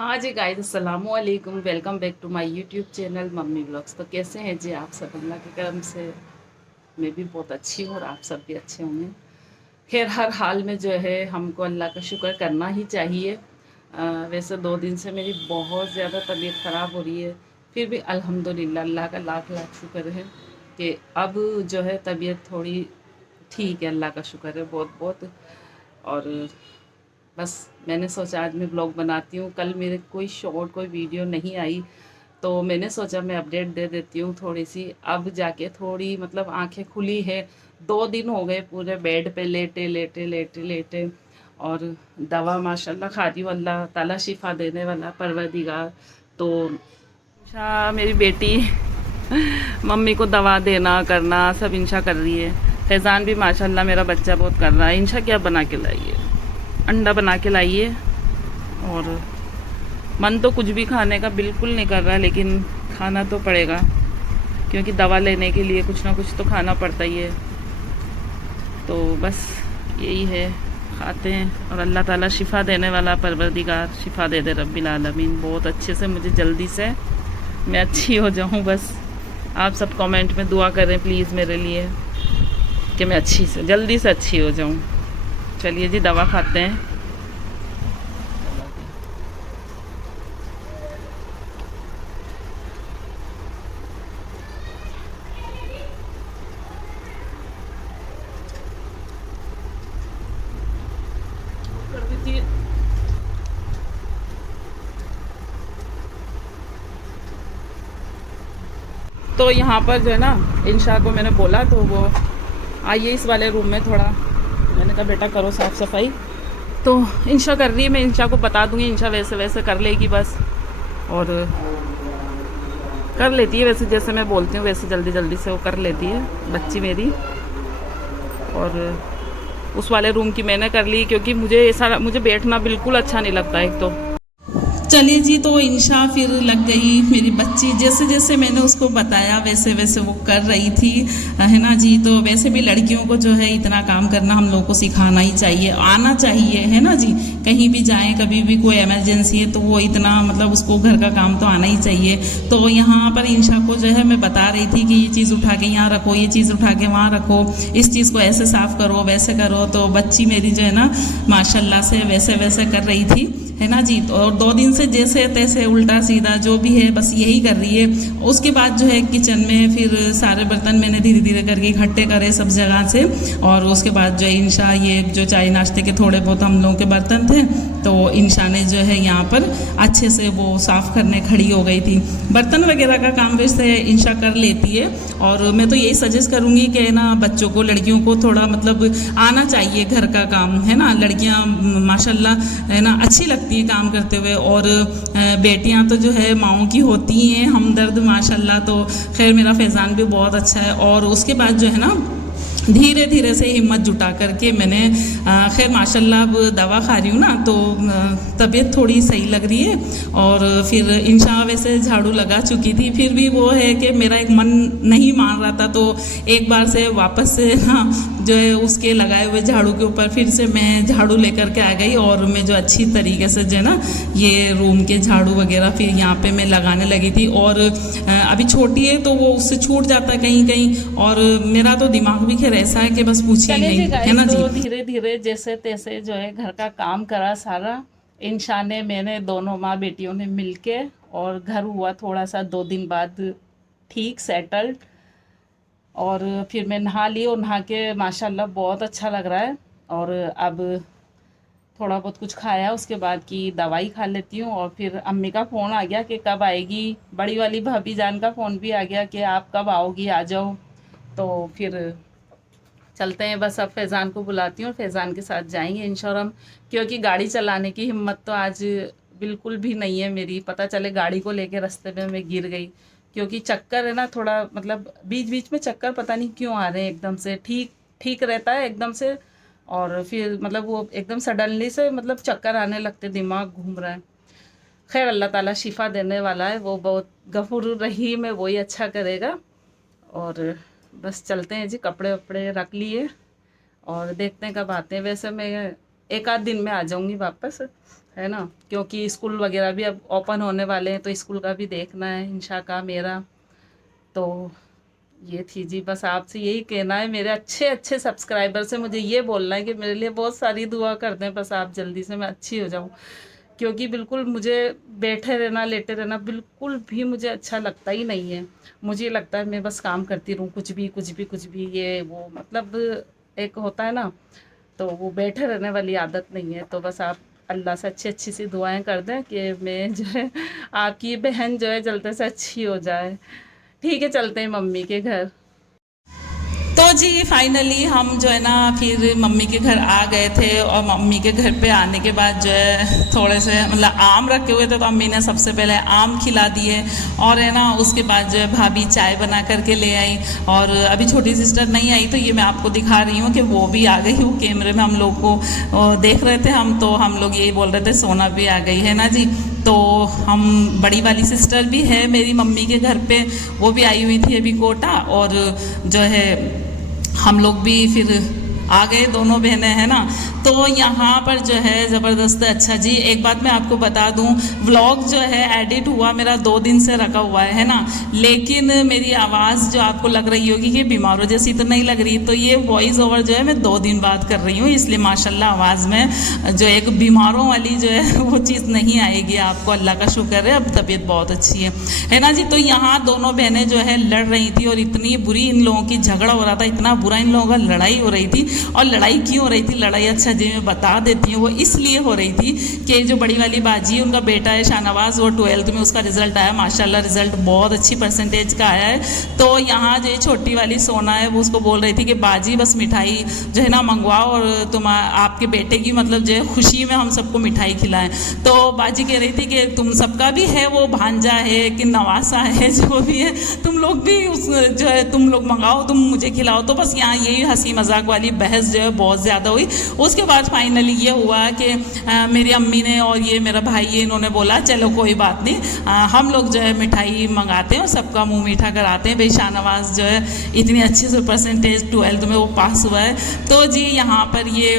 हाँ जी गाइस, अस्सलामु अलैकुम। Welcome back to my YouTube channel mummy vlogs. तो कैसे हैं जी आप सब? अल्लाह के करम से मैं भी बहुत अच्छी हूँ और आप सब भी अच्छे होंगे। खैर, हर हाल में जो है हमको अल्लाह का शुक्र करना ही चाहिए। वैसे 2 दिन से मेरी बहुत ज़्यादा तबीयत ख़राब हो रही है, फिर भी अल्हम्दुलिल्लाह अल्लाह का लाख लाख शुक्र है कि अब जो है तबीयत थोड़ी ठीक है। अल्लाह का शुक्र है बहुत बहुत। और बस मैंने सोचा आज मैं ब्लॉग बनाती हूँ। कल मेरे कोई शॉर्ट कोई वीडियो नहीं आई, तो मैंने सोचा मैं अपडेट दे देती हूँ थोड़ी सी। अब जाके थोड़ी मतलब आंखें खुली है। 2 दिन हो गए पूरे बेड पे लेटे लेटे लेटे लेटे। और दवा माशाल्लाह खा रही हूँ। अल्लाह ताला शिफा देने वाला परवरदिगार। तो इंशा मेरी बेटी मम्मी को दवा देना करना सब इंशा कर रही है। फैज़ान भी माशाल्लाह मेरा बच्चा बहुत कर रहा है। इंशा क्या बना के लाई है? अंडा बना के लाई है। और मन तो कुछ भी खाने का बिल्कुल नहीं कर रहा, लेकिन खाना तो पड़ेगा क्योंकि दवा लेने के लिए कुछ ना कुछ तो खाना पड़ता ही है। तो बस यही है, खाते हैं। और अल्लाह ताला शिफ़ा देने वाला परवरदिगार शिफ़ा दे दे रब्बिल आलमीन। बहुत अच्छे से मुझे जल्दी से मैं अच्छी हो जाऊँ। बस आप सब कमेंट में दुआ करें प्लीज़ मेरे लिए कि मैं अच्छी से जल्दी से अच्छी हो जाऊँ। चलिए जी, दवा खाते हैं। कर दीजिए। तो यहाँ पर जो है ना, इंशा को मैंने बोला तो वो आइए इस वाले रूम में थोड़ा। मैंने कहा बेटा करो साफ़ सफाई। तो इंशा कर रही है, मैं इंशा को बता दूँगी, इंशा वैसे वैसे कर लेगी बस। और कर लेती है वैसे, जैसे मैं बोलती हूँ वैसे जल्दी जल्दी से वो कर लेती है बच्ची मेरी। और उस वाले रूम की मैंने कर ली क्योंकि मुझे ऐसा मुझे बैठना बिल्कुल अच्छा नहीं लगता एक तो। चलिए जी, तो इंशा फिर लग गई मेरी बच्ची। जैसे जैसे मैंने उसको बताया वैसे वैसे वो कर रही थी, है ना जी। तो वैसे भी लड़कियों को जो है इतना काम करना हम लोग को सिखाना ही चाहिए, आना चाहिए, है ना जी। कहीं भी जाएं, कभी भी कोई इमरजेंसी है तो वो इतना मतलब उसको घर का काम तो आना ही चाहिए। तो यहाँ पर इंशा को जो है मैं बता रही थी कि ये चीज़ उठा के यहाँ रखो, ये चीज़ उठा के वहाँ रखो, इस चीज़ को ऐसे साफ़ करो, वैसे करो। तो बच्ची मेरी जो है ना माशाल्लाह से वैसे वैसे कर रही थी, है ना जी। तो और 2 दिन से जैसे तैसे उल्टा सीधा जो भी है बस यही कर रही है। उसके बाद जो है किचन में फिर सारे बर्तन मैंने धीरे धीरे करके इकट्ठे करे सब जगह से। और उसके बाद जो इंशा ये जो चाय नाश्ते के थोड़े बहुत हम लोगों के बर्तन थे, तो इंशा ने जो है यहाँ पर अच्छे से वो साफ़ करने खड़ी हो गई थी। बर्तन वगैरह का काम वैसे इंशा कर लेती है। और मैं तो यही सजेस्ट करूँगी कि ना बच्चों को, लड़कियों को थोड़ा मतलब आना चाहिए घर का काम, है ना। लड़कियाँ माशाल्लाह है ना अच्छी लगती है काम करते हुए। और बेटियां तो जो है माओं की होती हैं हमदर्द माशाल्लाह। तो खैर मेरा फैज़ान भी बहुत अच्छा है। और उसके बाद जो है ना धीरे धीरे से हिम्मत जुटा करके मैंने खैर माशाल्लाह अब दवा खा रही हूँ ना, तो तबीयत थोड़ी सही लग रही है। और फिर इंशा वैसे झाड़ू लगा चुकी थी, फिर भी वो है कि मेरा एक मन नहीं मान रहा था, तो एक बार से वापस से ना जो है उसके लगाए हुए झाड़ू के ऊपर फिर से मैं झाड़ू लेकर के आ गई। और मैं जो अच्छी तरीके से जो है ना ये रूम के झाड़ू वगैरह फिर यहाँ पे मैं लगाने लगी थी। और अभी छोटी है तो वो उससे छूट जाता है कहीं कहीं। और मेरा तो दिमाग भी खैर ऐसा है कि बस पूछिए नहीं, है ना जी। तो धीरे धीरे जैसे तैसे जो है घर का काम करा सारा इंशा ने, मैंने, दोनों माँ बेटियों ने मिलके। और घर हुआ थोड़ा सा 2 दिन बाद ठीक सेटल्ड। और फिर मैं नहा ली और नहा के माशाल्लाह बहुत अच्छा लग रहा है। और अब थोड़ा बहुत कुछ खाया, उसके बाद की दवाई खा लेती हूँ। और फिर अम्मी का फ़ोन आ गया कि कब आएगी। बड़ी वाली भाभी जान का फ़ोन भी आ गया कि आप कब आओगी, आ जाओ। तो फिर चलते हैं, बस अब फैज़ान को बुलाती हूँ और फैज़ान के साथ जाएंगे इंशाल्लाह। क्योंकि गाड़ी चलाने की हिम्मत तो आज बिल्कुल भी नहीं है मेरी। पता चले गाड़ी को लेके रास्ते में मैं गिर गई, क्योंकि चक्कर है ना थोड़ा, मतलब बीच बीच में चक्कर पता नहीं क्यों आ रहे हैं एकदम से। ठीक ठीक रहता है एकदम से, और फिर मतलब वो एकदम सडनली से मतलब चक्कर आने लगते, दिमाग घूम रहा है। खैर अल्लाह ताला शिफ़ा देने वाला है, वो बहुत गफूर रहीम है, वही अच्छा करेगा। और बस चलते हैं जी, कपड़े वपड़े रख लिए और देखते हैं कब आते हैं। वैसे मैं एक आध दिन में आ जाऊंगी वापस। है ना, क्योंकि स्कूल वगैरह भी अब ओपन होने वाले हैं, तो स्कूल का भी देखना है इंशा का मेरा। तो ये थी जी, बस आपसे यही कहना है, मेरे अच्छे अच्छे सब्सक्राइबर से मुझे ये बोलना है कि मेरे लिए बहुत सारी दुआ कर दें, बस आप जल्दी से मैं अच्छी हो जाऊँ। क्योंकि बिल्कुल मुझे बैठे रहना लेटे रहना बिल्कुल भी मुझे अच्छा लगता ही नहीं है। मुझे लगता है मैं बस काम करती रहूँ, कुछ भी कुछ भी कुछ भी, ये वो मतलब एक होता है ना, तो वो बैठे रहने वाली आदत नहीं है। तो बस आप अल्लाह से अच्छी अच्छी सी दुआएं कर दें कि मैं जो है आपकी बहन जो है जल्दी से अच्छी हो जाए। ठीक है, चलते हैं मम्मी के घर। तो जी फाइनली हम जो है ना फिर मम्मी के घर आ गए थे, और मम्मी के घर पे आने के बाद जो है थोड़े से मतलब आम रखे हुए थे, तो अम्मी ने सबसे पहले आम खिला दिए, और है ना उसके बाद जो है भाभी चाय बना करके ले आई। और अभी छोटी सिस्टर नहीं आई, तो ये मैं आपको दिखा रही हूँ कि वो भी आ गई हूँ। कैमरे में हम लोग को देख रहे थे हम, तो हम लोग यही बोल रहे थे सोना भी आ गई है ना जी। तो हम बड़ी वाली सिस्टर भी है मेरी मम्मी के घर पे, वो भी आई हुई थी अभी कोटा, और जो है हम लोग भी फिर आ गए, दोनों बहनें हैं ना। तो यहाँ पर जो है ज़बरदस्त। अच्छा जी, एक बात मैं आपको बता दूँ, व्लॉग जो है एडिट हुआ मेरा 2 दिन से रखा हुआ है ना, लेकिन मेरी आवाज़ जो आपको लग रही होगी कि बीमारों जैसी तो नहीं लग रही, तो ये वॉइस ओवर जो है मैं 2 दिन बाद कर रही हूँ, इसलिए माशाल्लाह आवाज़ में जो एक बीमारों वाली जो है वो चीज़ नहीं आएगी आपको। अल्लाह का शुक्र है, अब तबीयत बहुत अच्छी है ना जी। तो यहाँ दोनों बहनें जो है लड़ रही थी, और इतनी बुरी इन लोगों की झगड़ा हो रहा था, इतना बुरा इन लोगों का लड़ाई हो रही थी। और लड़ाई क्यों हो रही थी, लड़ाई अच्छा जी मैं बता देती हूँ, वो इसलिए हो रही थी कि जो बड़ी वाली बाजी है, उनका बेटा है शाहनवाज़, वो 12th में उसका रिजल्ट आया, माशाल्लाह रिजल्ट बहुत अच्छी परसेंटेज का आया है। तो यहाँ जो छोटी वाली सोना है वो उसको बोल रही थी कि बाजी बस मिठाई जो है ना मंगवाओ, और तुम आपके बेटे की मतलब जो है खुशी में हम सबको मिठाई खिलाएं। तो बाजी कह रही थी कि तुम सबका भी है, वो भांजा है कि नवासा है, जो भी है तुम लोग भी उस जो है तुम लोग मंगाओ, तुम मुझे खिलाओ। तो बस यहाँ यही हंसी मजाक वाली बहस जो है बहुत ज़्यादा हुई। उसके बाद फाइनली ये हुआ कि मेरी अम्मी ने और ये मेरा भाई है, इन्होंने बोला चलो कोई बात नहीं, हम लोग जो है मिठाई मंगाते हैं और सबका मुंह मीठा कराते हैं। भाई शाहनवाज़ जो है इतनी अच्छी से परसेंटेज 12th में वो पास हुआ है। तो जी यहाँ पर ये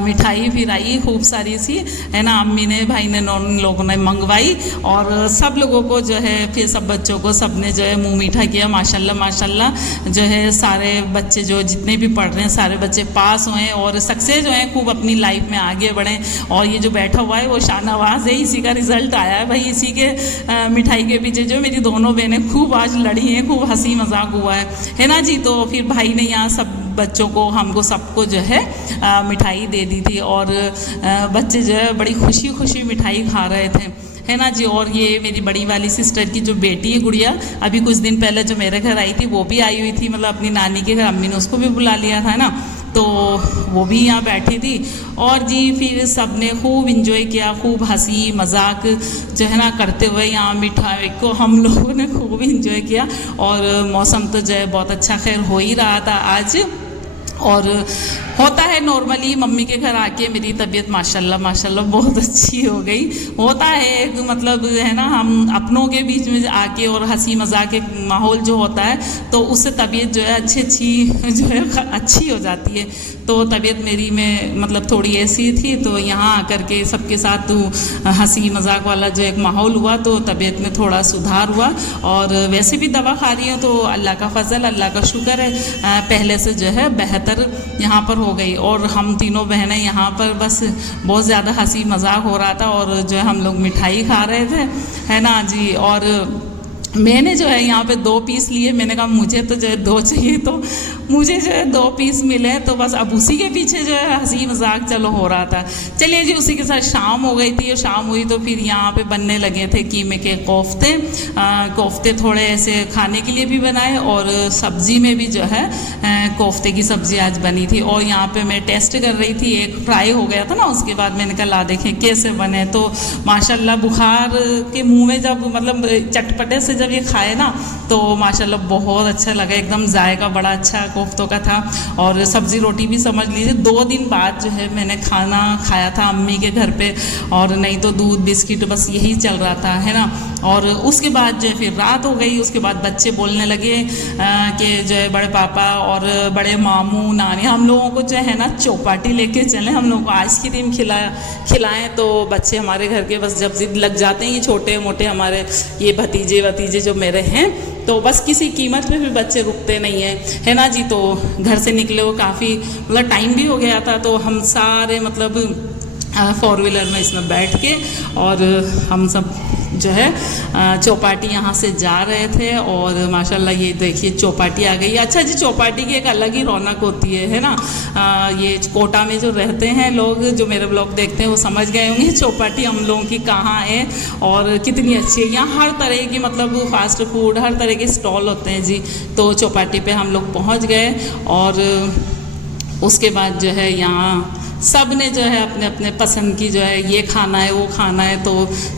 मिठाई फिर आई खूब सारी सी, है ना, अम्मी ने भाई ने लोगों ने मंगवाई, और सब लोगों को जो है फिर सब बच्चों को सब ने जो है मुंह मीठा किया। माशाल्लाह माशाल्लाह जो है सारे बच्चे जो जितने भी पढ़ रहे हैं सारे बच्चे पास हुए और सक्सेस हुए, खूब अपनी लाइफ में आगे बढ़ें। और ये जो बैठा हुआ है वो शाहनवाज़ है, इसी का रिजल्ट आया है भाई, इसी के मिठाई के पीछे जो मेरी दोनों बहनें खूब आज लड़ी हैं, खूब हंसी मजाक हुआ है ना जी। तो फिर भाई ने यहाँ सब बच्चों को हमको सबको जो है मिठाई दे दी थी, और बच्चे जो है बड़ी खुशी खुशी मिठाई खा रहे थे, है ना जी। और ये मेरी बड़ी वाली सिस्टर की जो बेटी है गुड़िया, अभी कुछ दिन पहले जो मेरे घर आई थी वो भी आई हुई थी, मतलब अपनी नानी के घर, अम्मी ने उसको भी बुला लिया था ना, तो वो भी यहाँ बैठी थी। और जी फिर सब ने खूब इंजॉय किया, खूब हंसी मजाक जो है ना करते हुए यहाँ मिठाई को हम लोगों ने खूब इंजॉय किया। और मौसम तो जो है बहुत अच्छा खैर हो ही रहा था आज। और होता है नॉर्मली मम्मी के घर आके मेरी तबीयत माशाल्लाह माशाल्लाह बहुत अच्छी हो गई। होता है एक मतलब है ना, हम अपनों के बीच में आके और हंसी मजाक एक माहौल जो होता है तो उससे तबीयत जो है अच्छी जो है अच्छी हो जाती है। तो तबीयत मेरी में मतलब थोड़ी ऐसी थी, तो यहाँ आकर के सबके साथ तो हंसी मजाक वाला जो एक माहौल हुआ तो तबीयत में थोड़ा सुधार हुआ। और वैसे भी दवा खा रही हूँ तो अल्लाह का फजल, अल्लाह का शुक्र है, पहले से जो है बेहतर यहाँ पर हो गई। और हम तीनों बहनें यहाँ पर बस बहुत ज़्यादा हंसी मजाक हो रहा था और जो है हम लोग मिठाई खा रहे थे, है ना जी। और मैंने जो है यहाँ पे 2 पीस लिए, मैंने कहा मुझे तो जो है 2 चाहिए, तो मुझे जो है 2 पीस मिले, तो बस अब उसी के पीछे जो है हंसी मजाक चलो हो रहा था। चलिए जी, उसी के साथ शाम हो गई थी, और शाम हुई तो फिर यहाँ पे बनने लगे थे कीमे के कोफ्ते। कोफ्ते थोड़े ऐसे खाने के लिए भी बनाए और सब्ज़ी में भी जो है कोफ्ते की सब्ज़ी आज बनी थी। और यहाँ पे मैं टेस्ट कर रही थी, एक फ्राई हो गया था ना, उसके बाद मैंने कहा ला देखें कैसे बने। तो माशाल्लाह बुखार के मुँह में जब मतलब चटपटे से जब जब ये खाए ना तो माशाल्लाह बहुत अच्छा लगा, एकदम जायका बड़ा अच्छा कोफ्तों का था। और सब्ज़ी रोटी भी समझ लीजिए 2 दिन बाद जो है मैंने खाना खाया था अम्मी के घर पे, और नहीं तो दूध बिस्किट बस यही चल रहा था, है ना। और उसके बाद जो है फिर रात हो गई, उसके बाद बच्चे बोलने लगे कि जो है बड़े पापा और बड़े मामू नानी हम लोगों को जो है ना चौपाटी लेके चलें, हम लोगों को आइसक्रीम खिलाएं। तो बच्चे हमारे घर के बस जब जिद लग जाते हैं, ये छोटे मोटे हमारे ये भतीजे जो मेरे हैं, तो बस किसी कीमत पे भी बच्चे रुकते नहीं है ना जी। तो घर से निकले वो काफ़ी मतलब टाइम भी हो गया था, तो हम सारे मतलब 4 व्हीलर में इसमें बैठ के और हम सब जो है चौपाटी यहाँ से जा रहे थे। और माशाल्लाह ये देखिए चौपाटी आ गई। अच्छा जी, चौपाटी की एक अलग ही रौनक होती है ना। ये कोटा में जो रहते हैं लोग, जो मेरे ब्लॉग देखते हैं वो समझ गए होंगे चौपाटी हम लोगों की कहाँ है और कितनी अच्छी है। यहाँ हर तरह की मतलब फास्ट फूड, हर तरह के स्टॉल होते हैं जी। तो चौपाटी पे हम लोग पहुँच गए और उसके बाद जो है यहाँ सब ने जो है अपने अपने पसंद की जो है ये खाना है वो खाना है, तो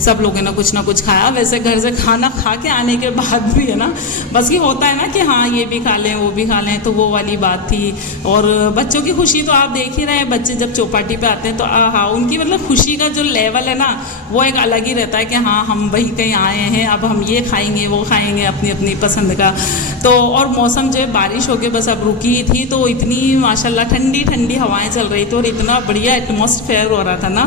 सब लोगों ने कुछ ना कुछ खाया। वैसे घर से खाना खा के आने के बाद भी है ना बस ये होता है ना कि हाँ ये भी खा लें वो भी खा लें, तो वो वाली बात थी। और बच्चों की खुशी तो आप देख ही रहे हैं, बच्चे जब चौपाटी पे आते हैं तो हाँ उनकी मतलब खुशी का जो लेवल है ना वो एक अलग ही रहता है कि हाँ हम वही कहीं आए हैं, अब हम ये खाएंगे वो खाएंगे अपनी अपनी पसंद का। तो और मौसम जो है बारिश होके बस अब रुकी थी, तो इतनी माशाल्लाह ठंडी ठंडी हवाएं चल रही थी और इतना बढ़िया एटमॉस्फेयर हो रहा था ना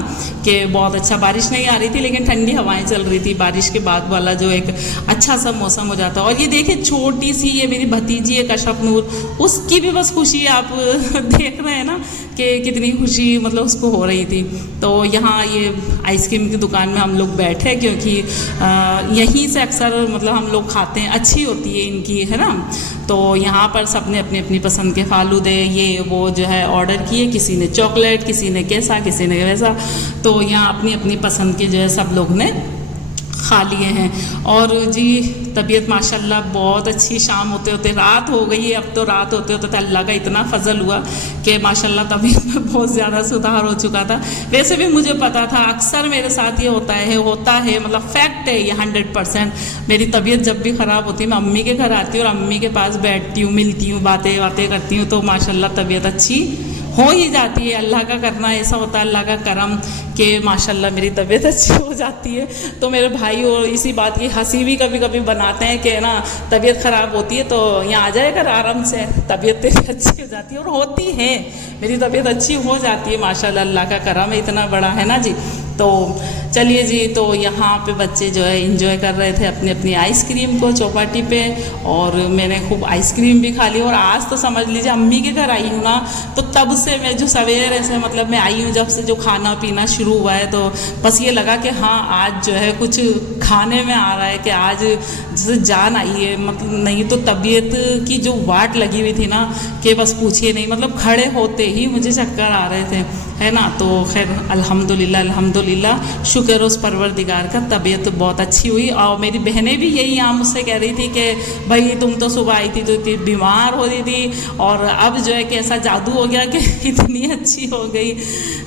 कि बहुत अच्छा। बारिश नहीं आ रही थी लेकिन ठंडी हवाएं चल रही थी, बारिश के बाद वाला जो एक अच्छा सा मौसम हो जाता। और ये देखिए छोटी सी ये मेरी भतीजी है कशफ नूर, उसकी भी बस खुशी आप देख रहे हैं ना कि कितनी खुशी मतलब उसको हो रही थी। तो यहाँ ये आइसक्रीम की दुकान में हम लोग बैठे क्योंकि यहीं से अक्सर मतलब हम लोग खाते हैं, अच्छी होती है इनकी, है ना। तो यहाँ पर सबने अपनी अपनी पसंद के फालूदे ये वो जो है ऑर्डर किए, किसी ने चॉकलेट, किसी ने कैसा, किसी ने वैसा। तो यहाँ अपनी अपनी पसंद के जो है सब लोग ने खा लिए हैं। और जी तबीयत माशाल्लाह बहुत अच्छी, शाम होते होते रात हो गई है, अब तो रात होते होते तो अल्लाह का इतना फजल हुआ कि माशाल्लाह तबीयत में बहुत ज़्यादा सुधार हो चुका था। वैसे भी मुझे पता था, अक्सर मेरे साथ ये होता है मतलब फैक्ट है ये 100%। मेरी तबीयत जब भी ख़राब होती है मैं अम्मी के घर आती हूँ और अम्मी के पास बैठती हूँ, मिलती हूँ, बातें करती हूँ, तो माशाल्लाह तबीयत अच्छी हो ही जाती है। अल्लाह का करना ऐसा होता है, अल्लाह का करम कि माशाल्लाह मेरी तबीयत अच्छी हो जाती है। तो मेरे भाई और इसी बात की हंसी भी कभी कभी बनाते हैं कि ना तबीयत ख़राब होती है तो यहाँ आ जाया कर आराम से, तबीयत तेरी अच्छी हो जाती है। और होती है, मेरी तबीयत अच्छी हो जाती है माशाल्लाह, अल्लाह का करम है इतना बड़ा, है ना जी। तो चलिए जी, तो यहाँ पे बच्चे जो है इंजॉय कर रहे थे अपनी अपनी आइसक्रीम को चौपाटी पे, और मैंने खूब आइसक्रीम भी खा ली। और आज तो समझ लीजिए अम्मी के घर आई हूँ ना, तो तब से मैं जो सवेरे से मतलब मैं आई हूँ जब से जो खाना पीना शुरू हुआ है, तो बस ये लगा कि हाँ आज जो है कुछ खाने में आ रहा है कि आज जैसे जान आई है। मतलब नहीं तो तबीयत की जो वाट लगी हुई थी ना कि बस पूछिए नहीं, मतलब खड़े होते ही मुझे चक्कर आ रहे थे, है ना। तो खैर अल्हम्दुलिल्लाह शुक्र उस परवरदिगार का, तबीयत बहुत अच्छी हुई। और मेरी बहनें भी यही यहाँ मुझसे कह रही थी कि भाई तुम तो सुबह आई थी तो इतनी बीमार हो रही थी और अब जो है कि ऐसा जादू हो गया कि इतनी अच्छी हो गई।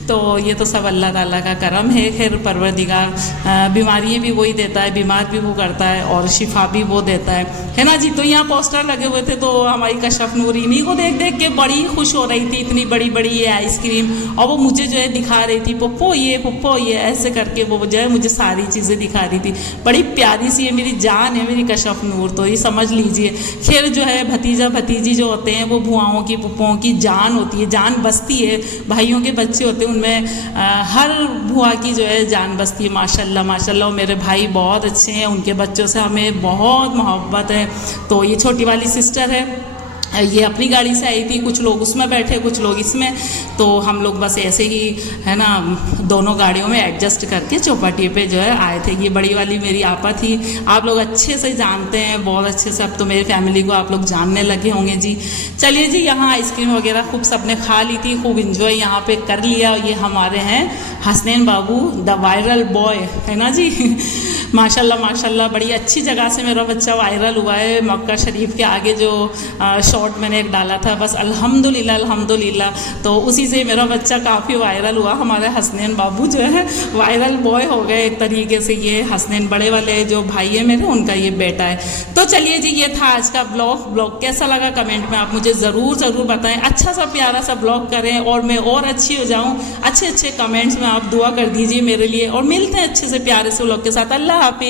तो ये तो सब अल्लाह ताला का करम है। खैर परवरदिगार बीमारियाँ भी वही देता है, बीमार भी वो करता है और शिफा भी वो देता है ना जी। तो यहाँ पोस्टर लगे हुए थे, तो हमारी कशफ नूर इन्हीं को देख देख के बड़ी खुश हो रही थी, इतनी बड़ी बड़ी ये आइसक्रीम, और वो मुझे जो है दिखा रही थी पप्पो ये ऐसे करके वो जो है मुझे सारी चीज़ें दिखा रही थी। बड़ी प्यारी सी है, मेरी जान है मेरी कशफ नूर, तो ये समझ लीजिए। खैर जो है भतीजा भतीजी जो होते हैं वो बुआओं की पुप्पों की जान होती है, जान बसती है। भाइयों के बच्चे होते हैं उनमें हर बुआ की जो है जान बसती है माशाल्लाह माशाल्लाह। और मेरे भाई बहुत अच्छे हैं, उनके बच्चों से हमें बहुत मोहब्बत है। तो ये छोटी वाली सिस्टर है, ये अपनी गाड़ी से आई थी, कुछ लोग उसमें बैठे कुछ लोग इसमें, तो हम लोग बस ऐसे ही है ना दोनों गाड़ियों में एडजस्ट करके चौपाटी पे जो है आए थे। ये बड़ी वाली मेरी आपा थी, आप लोग अच्छे से जानते हैं, बहुत अच्छे से, अब तो मेरी फैमिली को आप लोग जानने लगे होंगे जी। चलिए जी, यहाँ आइसक्रीम वगैरह खूब सबने खा ली थी, खूब इंजॉय यहाँ पे कर लिया। ये हमारे हैं हसनैन बाबू द वायरल बॉय, है ना जी। माशाल्लाह माशाल्लाह, बड़ी अच्छी जगह से मेरा बच्चा वायरल हुआ है। मक्का शरीफ के आगे जो शॉट मैंने एक डाला था, बस अल्हम्दुलिल्लाह अल्हम्दुलिल्लाह, तो उसी से मेरा बच्चा काफ़ी वायरल हुआ। हमारे हसनैन बाबू जो है वायरल बॉय हो गए एक तरीके से। ये हसनैन बड़े वाले जो भाई है मेरे, उनका ये बेटा है। तो चलिए जी, ये था आज का ब्लॉग कैसा लगा कमेंट में आप मुझे ज़रूर बताएं। अच्छा सा प्यारा सा ब्लॉग करें और मैं और अच्छी हो जाऊँ। अच्छे कमेंट्स में आप दुआ कर दीजिए मेरे लिए, और मिलते हैं अच्छे से प्यारे से ब्लॉग के साथ। अल्लाह हाफिज़।